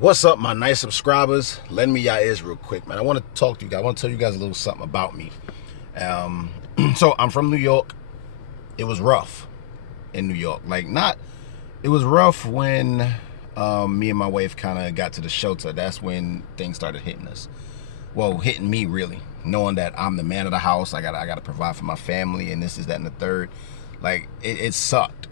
What's up, my nice subscribers? Lend me your ears real quick, man. I want to talk to you guys. I want to tell you guys a little something about me. So I'm from New York. It was rough in New York. It was rough when me and my wife kind of got to the shelter. That's when things started hitting us. Well, hitting me really, knowing that I'm the man of the house. I gotta provide for my family, and this is that and the third. It sucked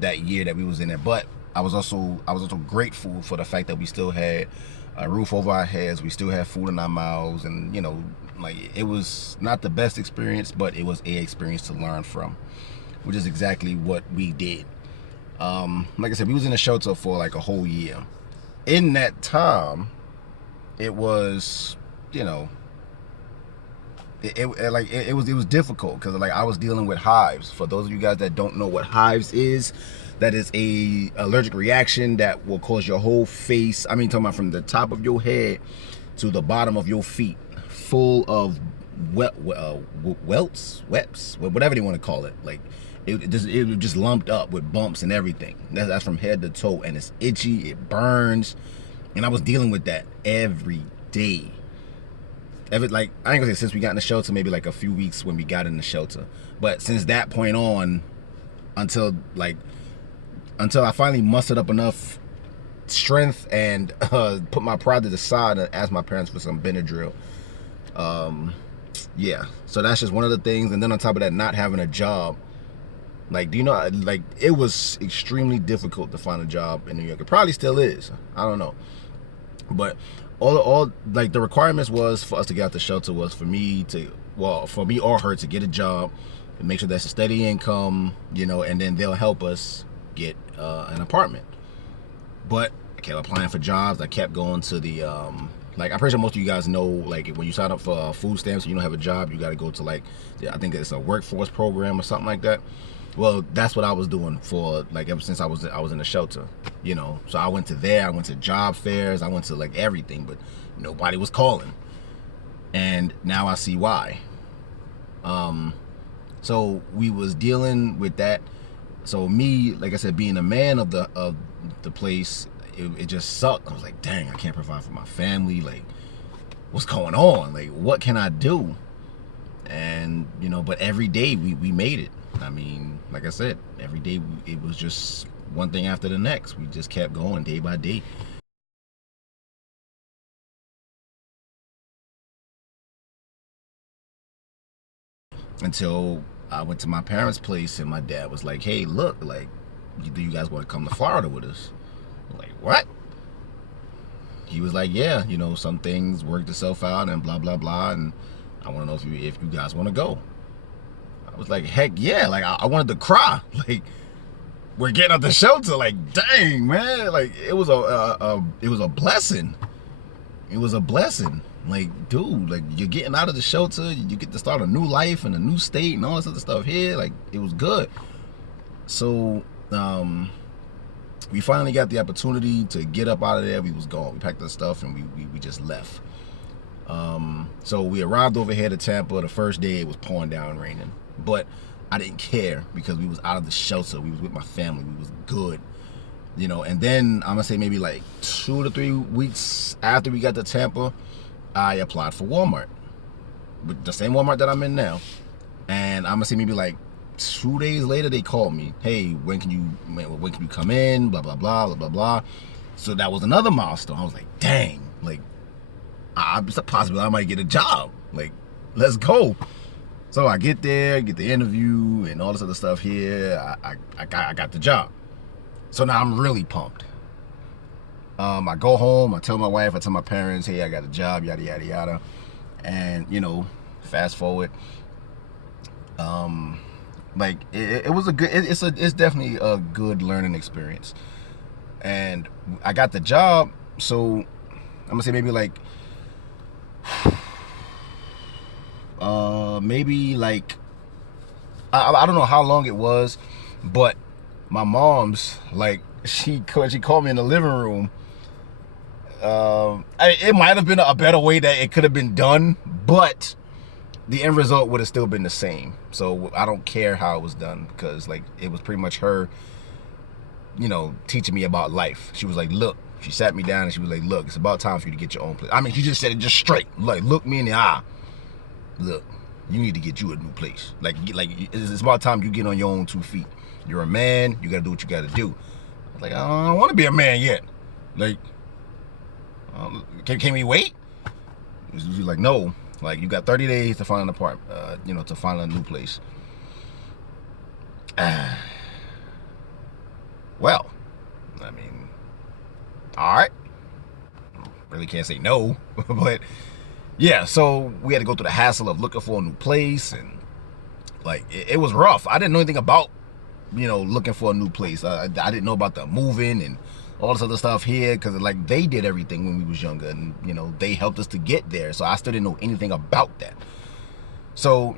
that year that we was in there, but I was also grateful for the fact that we still had a roof over our heads, we still had food in our mouths, and it was not the best experience, but it was a experience to learn from, which is exactly what we did. Like I said, we was in the shelter for like a whole year. In that time, it was, it was difficult because I was dealing with hives. For those of you guys that don't know what hives is, that is a allergic reaction that will cause your whole face, talking about from the top of your head to the bottom of your feet, full of welts, whatever they want to call it. It just lumped up with bumps and everything. That's from head to toe, and it's itchy, it burns, and I was dealing with that every day. I ain't gonna say since we got in the shelter, maybe like a few weeks when we got in the shelter, but since that point on, until I finally mustered up enough strength and put my pride to the side and asked my parents for some Benadryl. Yeah, so that's just one of the things. And then on top of that, not having a job. It was extremely difficult to find a job in New York. It probably still is. I don't know. But all the requirements was for us to get out the shelter was for me or her to get a job and make sure that's a steady income, and then they'll help us get an apartment. But I kept applying for jobs. I kept going to the I'm pretty sure most of you guys know, when you sign up for food stamps and you don't have a job, you got to go to I think it's a workforce program or something like that. Well, that's what I was doing for ever since I was in the shelter, So I went to there, I went to job fairs, I went to everything, but nobody was calling. And now I see why. So we was dealing with that. So me, like I said, being a man of the place, it just sucked. I was like, dang, I can't provide for my family. What's going on? What can I do? And but every day we made it. Like I said, every day it was just one thing after the next. We just kept going day by day. Until I went to my parents' place and my dad was like, hey, look, do you guys want to come to Florida with us? I'm like, what? He was like, yeah, some things worked itself out and blah, blah, blah. And I want to know if you guys want to go. I was like, heck yeah. I wanted to cry. We're getting out the shelter. Dang, man. It was a blessing. It was a blessing. Dude, you're getting out of the shelter. You get to start a new life in a new state and all this other stuff here. It was good. So, we finally got the opportunity to get up out of there. We was gone. We packed our stuff and we just left. So we arrived over here to Tampa. The first day it was pouring down raining, but I didn't care because we was out of the shelter. We was with my family. We was good, and then I'm gonna say maybe 2 to 3 weeks after we got to Tampa, I applied for Walmart, with the same Walmart that I'm in now. And I'm gonna say maybe 2 days later they called me, hey, when can you come in, blah blah blah blah blah blah. So that was another milestone. I was like, dang, it's possible I might get a job. Let's go. So I get there, get the interview and all this other stuff here. I got the job. So now I'm really pumped. I go home, I tell my wife, I tell my parents, hey, I got a job, yada yada yada. And fast forward, it was it's definitely a good learning experience. And I got the job, so I'm gonna say maybe I don't know how long it was, but my mom's she called me in the living room. It might have been a better way that it could have been done, but the end result would have still been the same. So I don't care how it was done, because it was pretty much her, teaching me about life. She was like, look, She sat me down and she was like, look, it's about time for you to get your own place. I mean, she just said it just straight. Like, look me in the eye. Look, you need to get you a new place. Like it's about time you get on your own 2 feet. You're a man. You got to do what you got to do. I was like, I don't want to be a man yet. Like, can we wait? She's like, no. Like, you got 30 days to find an apartment, to find a new place. Well, I mean, all right. Really can't say no, but yeah, so we had to go through the hassle of looking for a new place, and like it was rough. I didn't know anything about, looking for a new place. I didn't know about the moving and all this other stuff here, because like they did everything when we was younger, and they helped us to get there. So I still didn't know anything about that. So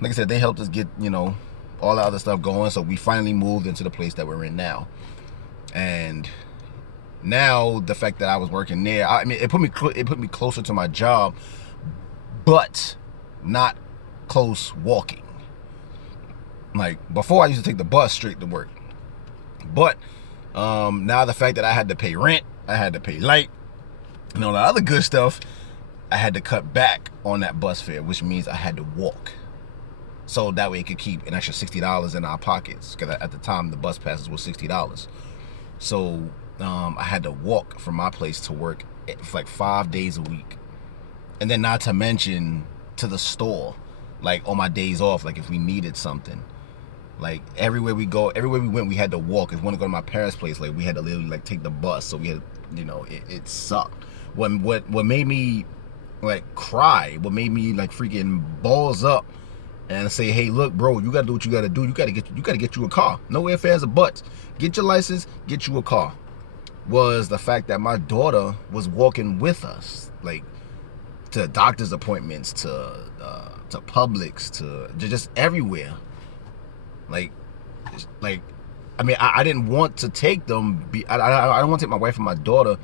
like I said, they helped us get all that other stuff going. So we finally moved into the place that we're in now, and now the fact that I was working there, I mean, it put me closer to my job, but not close walking. Like before, I used to take the bus straight to work, but now the fact that I had to pay rent, I had to pay light, and all the other good stuff, I had to cut back on that bus fare, which means I had to walk. So that way it could keep an extra $60 in our pockets, because at the time the bus passes was $60. So I had to walk from my place to work for like 5 days a week. And then not to mention to the store, like on my days off, like if we needed something. Like everywhere we went, we had to walk. If we want to go to my parents' place, like we had to literally like take the bus. So we had, it sucked. What made me like cry, what made me like freaking balls up and say, hey, look, bro, you gotta do what you gotta do. You gotta get you a car. No ifs, ands, or buts. Get your license, get you a car. Was the fact that my daughter was walking with us, like to doctor's appointments, to Publix, to just everywhere. Like, I mean, I didn't want to take them. I don't want to take my wife and my daughter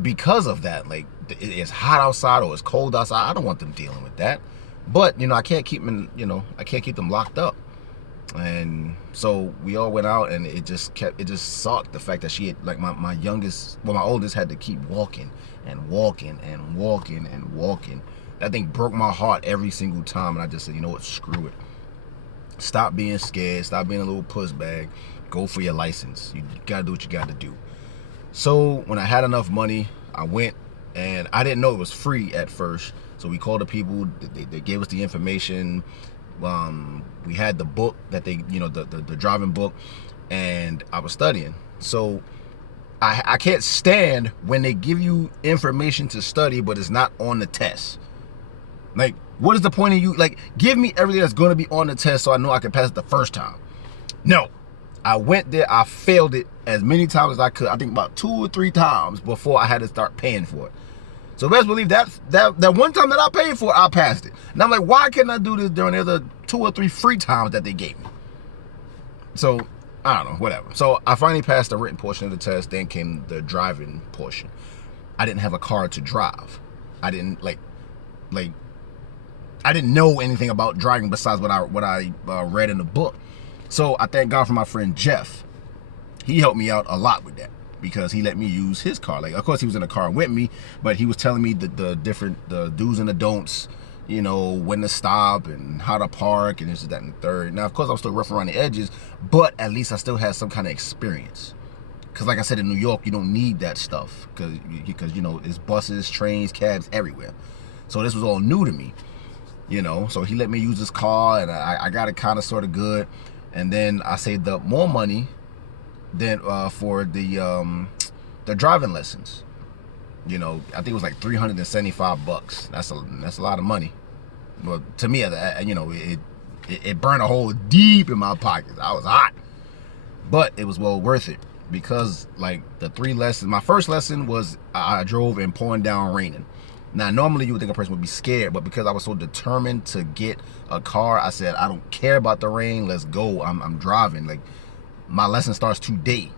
because of that. Like, it's hot outside or it's cold outside. I don't want them dealing with that. But I can't keep them. I can't keep them locked up. And so we all went out, and it just sucked the fact that she had, like, my oldest had to keep walking and walking and walking and walking. That thing broke my heart every single time, and I just said, you know what, screw it. Stop being scared. Stop being a little puss bag. Go for your license. You gotta do what you gotta do. So when I had enough money, I went, and I didn't know it was free at first. So we called the people. They gave us the information. We had the book that they, the driving book, and I was studying. So I can't stand when they give you information to study, but it's not on the test. Like, what is the point of you, like, give me everything that's going to be on the test so I know I can pass it the first time. No, I went there, I failed it as many times as I could. I think about 2 or 3 times before I had to start paying for it. So best believe that one time that I paid for it, I passed it. And I'm like, why can't I do this during the other 2 or 3 free times that they gave me? So, I don't know, whatever. So I finally passed the written portion of the test, then came the driving portion. I didn't have a car to drive. I didn't, I didn't know anything about driving besides what I read in the book. So I thank God for my friend Jeff. He helped me out a lot with that, because he let me use his car. Like, of course, he was in the car with me, but he was telling me the do's and the don'ts, when to stop and how to park and this, that, and the third. Now, of course, I'm still rough around the edges, but at least I still had some kind of experience. Because like I said, in New York, you don't need that stuff because it's buses, trains, cabs everywhere. So this was all new to me, So he let me use his car, and I got it kind of sort of good. And then I saved up more money than for the driving lessons. I think it was like $375. That's a lot of money. But to me, it burned a hole deep in my pockets. I was hot, but it was well worth it, because like the 3 lessons, my first lesson was I drove in pouring down raining. Now, normally you would think a person would be scared, but because I was so determined to get a car, I said, I don't care about the rain. Let's go. I'm driving. Like, my lesson starts today.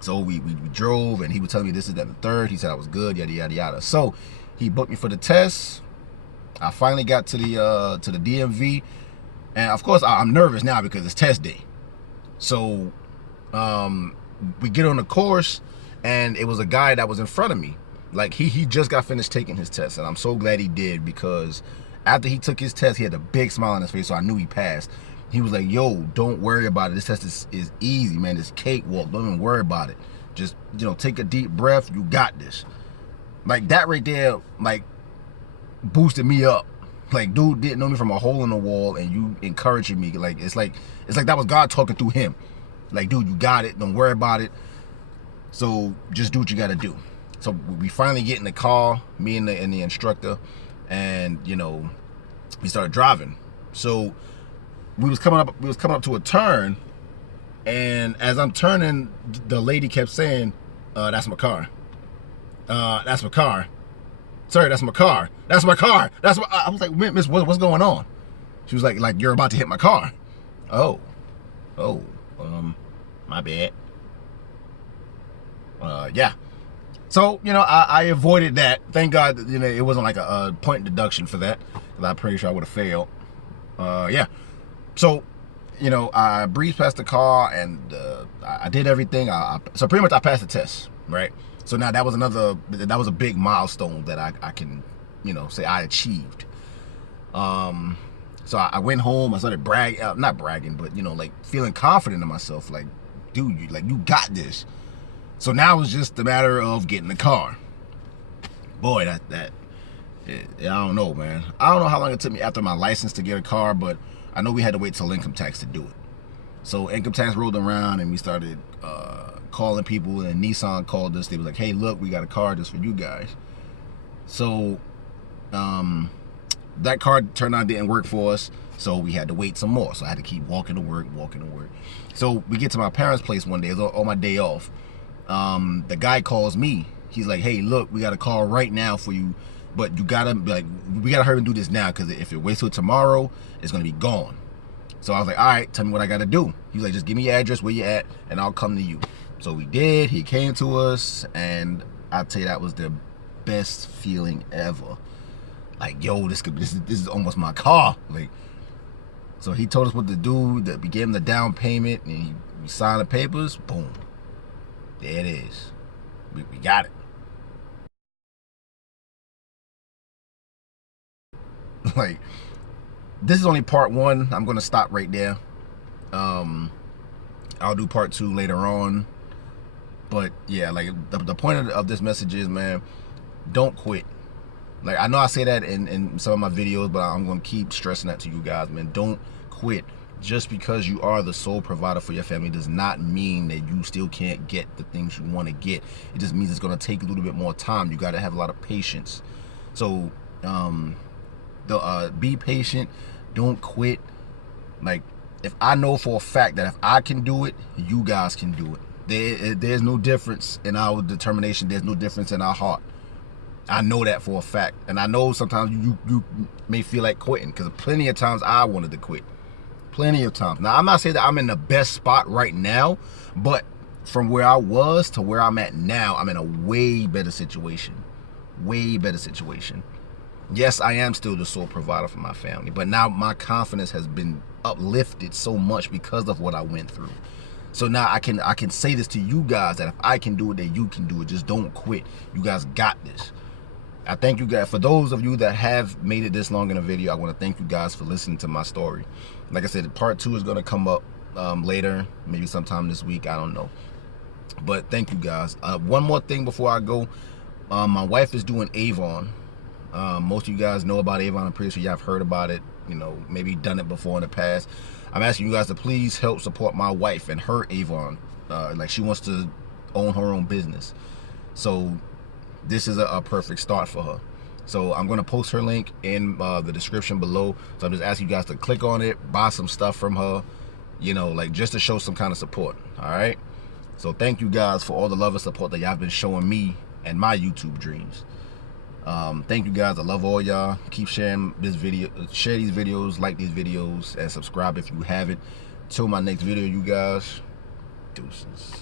So we drove, and he was telling me this is that and the third. He said I was good, yada yada yada. So he booked me for the test. I finally got to the DMV, and of course I'm nervous now because it's test day. So we get on the course, and it was a guy that was in front of me. Like he just got finished taking his test, and I'm so glad he did, because after he took his test, he had a big smile on his face, so I knew he passed. He was like, yo, don't worry about it. This test is easy, man. It's cakewalk. Don't even worry about it. Just, you know, take a deep breath. You got this. Like, that right there, like, boosted me up. Like, dude didn't know me from a hole in the wall, and you encouraging me. Like it's like that was God talking through him. Like, dude, you got it. Don't worry about it. So just do what you got to do. So we finally get in the car, me and the instructor, and, you know, we started driving. So we was coming up to a turn, and as I'm turning, the lady kept saying, that's my car. That's my car. Sorry, that's my car. That's my car. That's my... I was like, miss, what's going on? She was like, you're about to hit my car. Oh, my bad. Yeah. So, you know, I avoided that. Thank God, you know, it wasn't like a point deduction for that, because I'm pretty sure I would have failed. Yeah. So, you know, I breezed past the car, and I did everything. So pretty much I passed the test, right? So now that was a big milestone that I can, you know, say I achieved. So I went home, I started not bragging, but, you know, like feeling confident in myself. Like, dude, you got this. So now it's just a matter of getting the car. Boy, I don't know, man. I don't know how long it took me after my license to get a car, but I know we had to wait till income tax to do it. So income tax rolled around, and we started calling people, and Nissan called us. They were like, hey, look, we got a car just for you guys. So that car turned out didn't work for us, so we had to wait some more. So I had to keep walking to work. So we get to my parents' place one day. It was on my day off. The guy calls me. He's like, hey, look, we got a call right now for you, but you gotta, like, we gotta hurry and do this now, because if it waits till tomorrow, it's gonna be gone. So I was like, all right, tell me what I gotta do. He was like, just give me your address, where you at, and I'll come to you. So we did. He came to us, and I'd say that was the best feeling ever. Like, yo, this is almost my car. Like, so he told us what to do. We gave him the down payment, and we signed the papers. Boom, there it is. We got it. Like, this is only part one. I'm gonna stop right there. I'll do part two later on. But yeah, like the point of this message is, man, don't quit. Like, I know I say that in some of my videos, but I'm gonna keep stressing that to you guys, man. Don't quit. Just because you are the sole provider for your family does not mean that you still can't get the things you want to get. It just means it's gonna take a little bit more time. You gotta have a lot of patience. So be patient. Don't quit. Like, if I know for a fact that if I can do it, you guys can do it. There's no difference in our determination. There's no difference in our heart. I know that for a fact. And I know sometimes you may feel like quitting, because plenty of times I wanted to quit. Plenty of times. Now, I'm not saying that I'm in the best spot right now, but from where I was to where I'm at now, I'm in a way better situation. Way better situation. Yes, I am still the sole provider for my family, but now my confidence has been uplifted so much because of what I went through. So now I can say this to you guys, that if I can do it, that you can do it. Just don't quit. You guys got this. I thank you guys. For those of you that have made it this long in a video, I want to thank you guys for listening to my story. Like I said, part two is going to come up later, maybe sometime this week. I don't know. But thank you guys. One more thing before I go. My wife is doing Avon. Most of you guys know about Avon. I'm pretty sure y'all have heard about it. You know, maybe done it before in the past. I'm asking you guys to please help support my wife and her Avon. Like, she wants to own her own business. So this is a perfect start for her. So I'm going to post her link in the description below. So I'm just asking you guys to click on it, buy some stuff from her, you know, like, just to show some kind of support. All right. So thank you guys for all the love and support that y'all been showing me and my YouTube dreams. Thank you guys. I love all y'all. Keep sharing this video, share these videos, like these videos, and subscribe if you haven't. Till my next video, you guys. Deuces.